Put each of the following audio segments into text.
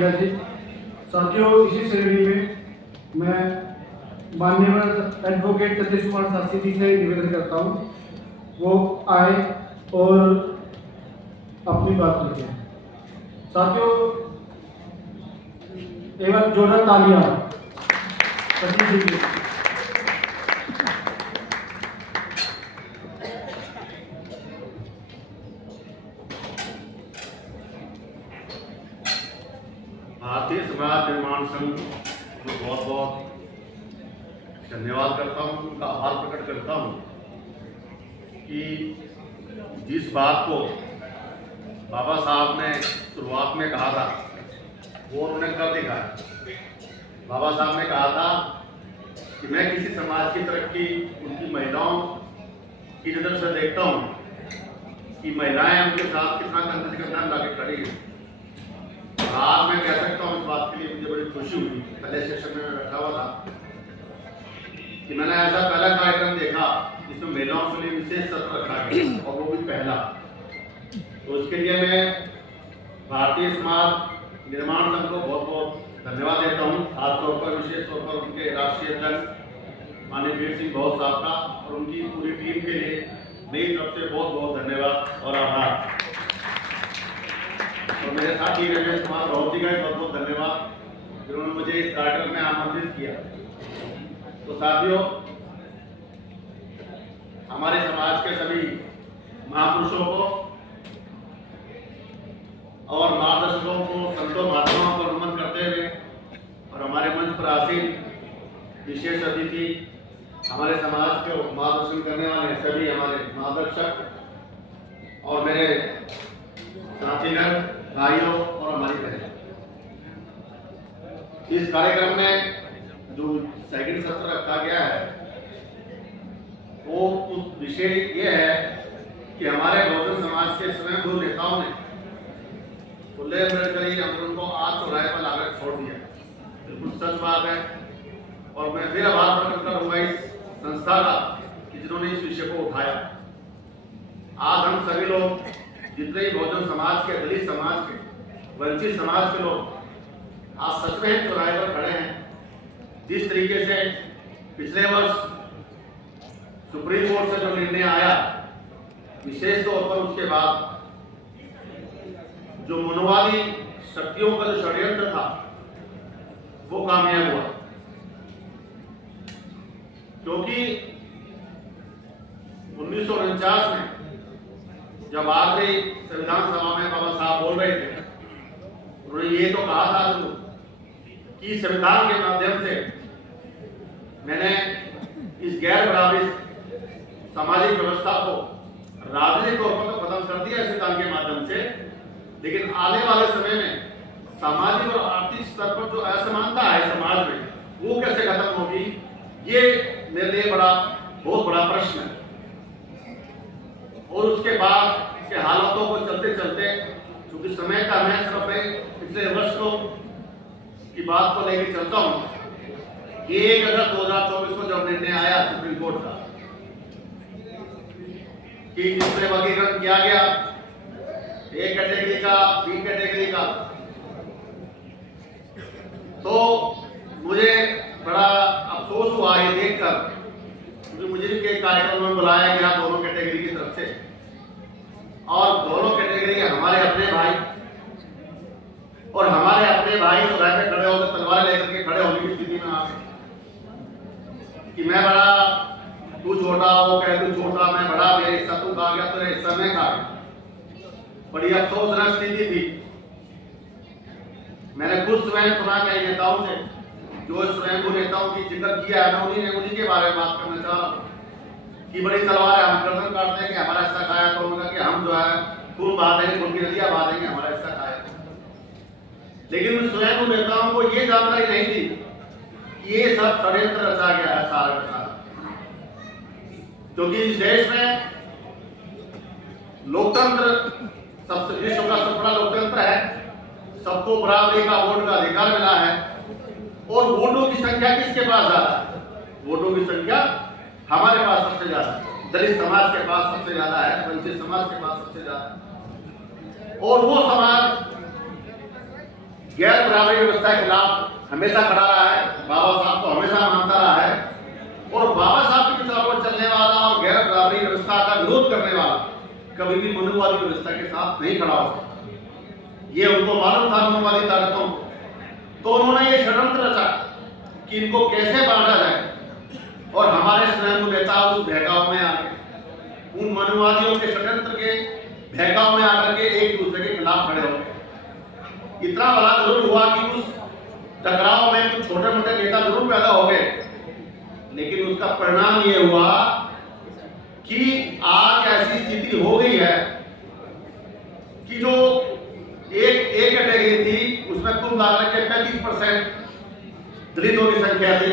महिला जी। साथियों, इसी श्रेणी में मैं माननीय एडवोकेट सतीश कुमार शास्त्री जी से निवेदन करता हूँ वो आए और अपनी बात रखें। साथियों, एक बार जोरदार तालियां सतीश जी की। भारतीय समाज निर्माण संघ को बहुत बहुत धन्यवाद करता हूँ, उनका आभार प्रकट करता हूँ कि जिस बात को बाबा साहब ने शुरुआत में कहा था वो उन्होंने कर दिखाया। बाबा साहब ने कहा था कि मैं किसी समाज की तरक्की उनकी महिलाओं की नज़र से देखता हूँ कि महिलाएं उनके साथ कितना कंधे से कंधा मिला के खड़ी है। आज मैं कह सकता हूँ इस बात के लिए मुझे बड़ी खुशी हुई। पहले सेशन में मैं बैठा हुआ था कि मैंने ऐसा पहला कार्यक्रम देखा जिसमें महिलाओं के लिए विशेष सत्र रखा गया और वो भी पहला। तो इसके लिए मैं भारतीय समाज निर्माण संघ को बहुत बहुत धन्यवाद देता हूँ, खासतौर पर विशेष तौर पर उनके राष्ट्रीय अध्यक्ष माननीय वीर सिंह बहुत साहब का और उनकी पूरी टीम के लिए मेरी तरफ से बहुत बहुत धन्यवाद और आभार। और मेरे साथी रमेश कुमार राउत जी का बहुत बहुत धन्यवाद जिन्होंने मुझे इस कार्यक्रम में आमंत्रित किया। तो साथियों, हमारे समाज के सभी महापुरुषों को और मार्गदर्शकों को, संतों महात्माओं को नमन करते हुए और हमारे मंच पर आसीन विशेष अतिथि, हमारे समाज को मार्गदर्शन करने वाले सभी हमारे मार्गदर्शक और मेरे साथीगण, भाइयों और हमारी बहनें, इस कार्यक्रम में जो सेकंड सत्र रखा गया है वो उस विषय ये है कि हमारे बहुजन समाज के स्वयंभू नेताओं ने खुले अम्बेडकरी आंदोलन को आज चौराहे पर लाकर छोड़ दिया। बिल्कुल सच बात है और मैं फिर आभार प्रकट करूंगा इस संस्था का कि जिन्होंने इस विषय को उठाया। आज हम सभी लोग जितने ही बहुजन समाज के, दलित समाज के, वंचित समाज के लोग आज सच में चौराहे पर खड़े हैं। जिस तरीके से पिछले वर्ष सुप्रीम कोर्ट से जो निर्णय आया, विशेष तौर पर उसके बाद जो मनोवादी शक्तियों का जो षड्यंत्र था वो कामयाब हुआ, क्योंकि 1949 में जब आखिरी संविधान सभा में बाबा साहब बोल रहे थे, उन्होंने ये तो कहा था कि संविधान के माध्यम से मैंने इस गैर बराबरी सामाजिक व्यवस्था को राजनीतिक तौर पर तो खत्म कर दिया संविधान के माध्यम से, लेकिन आने वाले समय में सामाजिक और आर्थिक स्तर पर जो असमानता है समाज में वो कैसे खत्म होगी, ये मेरे लिए बहुत बड़ा प्रश्न है। और उसके बाद के हालातों को चलते चलते, क्योंकि समय का मैं सिर्फ पिछले वर्ष की बात को लेकर चलता हूँ, 1 अगस्त 2024 को जब निर्णय आया सुप्रीम कोर्ट का कि जिसमें वर्गीकरण किया गया A कैटेगरी का, B कैटेगरी का, तो मुझे बड़ा अफसोस हुआ ये देखकर, क्योंकि मुझे के कार्यक्रम में बुलाया गया दोनों कैटेगरी की तरफ से और दोनों कैटेगरी हमारे अपने भाई और हमारे अपने भाई चौराहे पे खड़े होकर तलवार लेकर के खड़े होने की स्थिति में आ गए कि मैं बड़ा, तू छोटा, वो कहे तू छोटा, मैं बड़ा, मेरा हिस्सा तू खा गया, तेरा हिस्सा मैं खा गया। बड़ी अफसोसनाक स्थिति थी। मैंने खुद स्वयं सुना कई नेताओं से, जो स्वयं को नेताओं की जिक्र किया है, मैं उन्हीं के बारे में बात करना चाह रहा हूँ कि बड़ी तलवार है, हम गर्दन काटते हैं कि हमारा हिस्सा खाया, तो उनका कि हम जो है खून बहा देंगे, खून की नदियां बहा देंगे, हमारा हिस्सा खाया। लेकिन उन स्वयं नेताओं को ये जानकारी नहीं थी कि ये सब षड्यंत्र रचा गया है सारा का सारा, क्योंकि इस देश में लोकतंत्र सबसे विश्व का सबसे बड़ा लोकतंत्र है, सबको बराबरी का वोट का अधिकार मिला है और वोटों की संख्या किसके पास ज्यादा है? वोटों की संख्या हमारे पास सबसे ज्यादा है, दलित समाज के पास सबसे ज्यादा है, वंचित समाज के पास सबसे ज्यादा है। और वो समाज गैर बराबरी व्यवस्था के खिलाफ हमेशा खड़ा रहा है, बाबा साहब को हमेशा मानता रहा है और बाबा साहब की तरफ पर चलने वाला और गैर बराबरी व्यवस्था का विरोध करने वाला कभी भी मनुवादी व्यवस्था के साथ नहीं खड़ा हो सकता। ये उनको मालूम था मनुवादी ताकतों को, तो उन्होंने ये षड्यंत्र रचा कि इनको कैसे बांटा जाए और हमारे स्वयं नेता उस बहकाव में आ गए, उन मनुवादियों के षड्यंत्र के बहकाव में आकर के एक दूसरे के खिलाफ खड़े हो गए। इतना बड़ा जरूर हुआ कि उस टकराव में कुछ छोटे मोटे नेता जरूर पैदा हो गए, लेकिन उसका परिणाम ये हुआ कि आज ऐसी स्थिति हो गई है कि जो एक कैटेगरी थी उसमें कुल मिलाकर के 35% दलितों की संख्या थी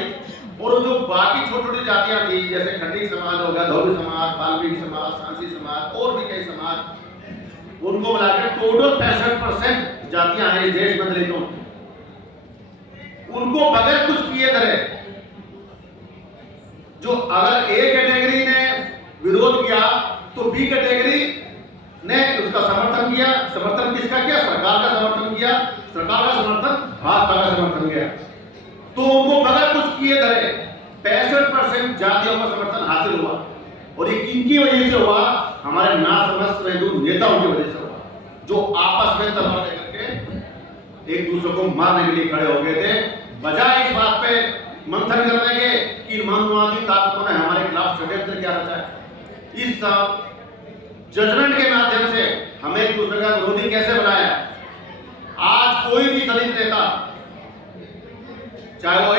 और जो बाकी छोटी छोटी जातियां थी जैसे खंडी समाज हो गया, धोबी समाज, वाल्मीकि समाज, सांसी समाज और भी कई समाज, उनको मिलाकर टोटल 65% जातियां हैं इस देश में दलितों की। उनको बगैर कुछ किए धरे, जो अगर ए कैटेगरी ने विरोध किया तो बी कैटेगरी ने उसका समर्थन किया। समर्थन किसका किया? सरकार का समर्थन किया। सरकार का समर्थन भाजपा का समर्थन किया। तो उनको बगैर कुछ किए धरे 65% जातियों का समर्थन हासिल हुआ और ये किनकी वजह से हुआ? हमारे नासमझ नेताओं की वजह से हुआ, जो आपस में तलवार लेकर के एक दूसरे को मारने के लिए खड़े हो गए थे, बजाय इस बात पे मंथन करने के कि मनुवादी ताकतों ने हमारे खिलाफ षड्यंत्र क्या रचा है। इस जजमेंट के माध्यम से हमें एक दूसरे का विरोधी कैसे बनाया। आज कोई भी दलित नेता, चाहे वो